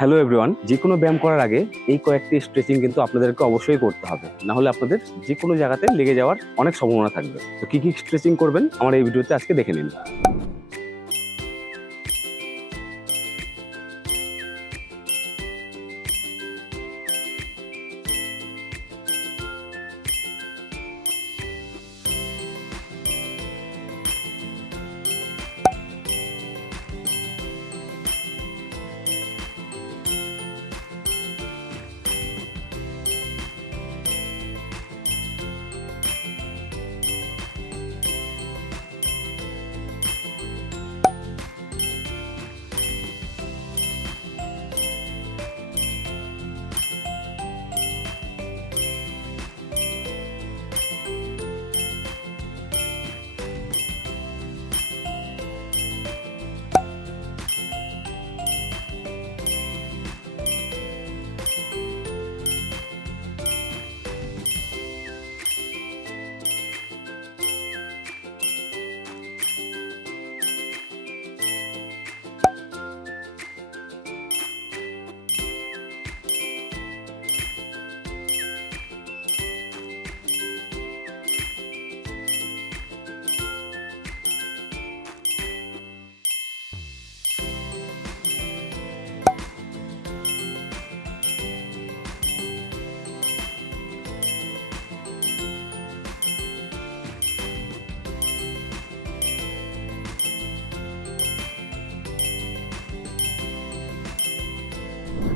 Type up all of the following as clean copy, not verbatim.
Hello everyone, যে কোনো ব্যায়াম করার আগে এই কয়েকটি স্ট্রেচিং কিন্তু আপনাদেরকে অবশ্যই করতে হবে, না হলে আপনাদের যে কোনো জায়গাতে লেগে যাওয়ার অনেক সম্ভাবনা থাকবে। তো কি কি স্ট্রেচিং করবেন আমার এই ভিডিওতে আজকে দেখে নিন।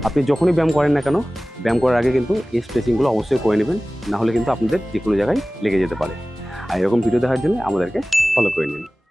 আপনি যখনই ব্যায়াম করেন না কেন, ব্যায়াম করার আগে কিন্তু এই স্ট্রেচিংগুলো অবশ্যই করে নেবেন, না হলে কিন্তু আপনাদের যে কোনো জায়গায় লেগে যেতে পারে। আর এরকম ভিডিও দেখার জন্য আমাদেরকে ফলো করে নিন।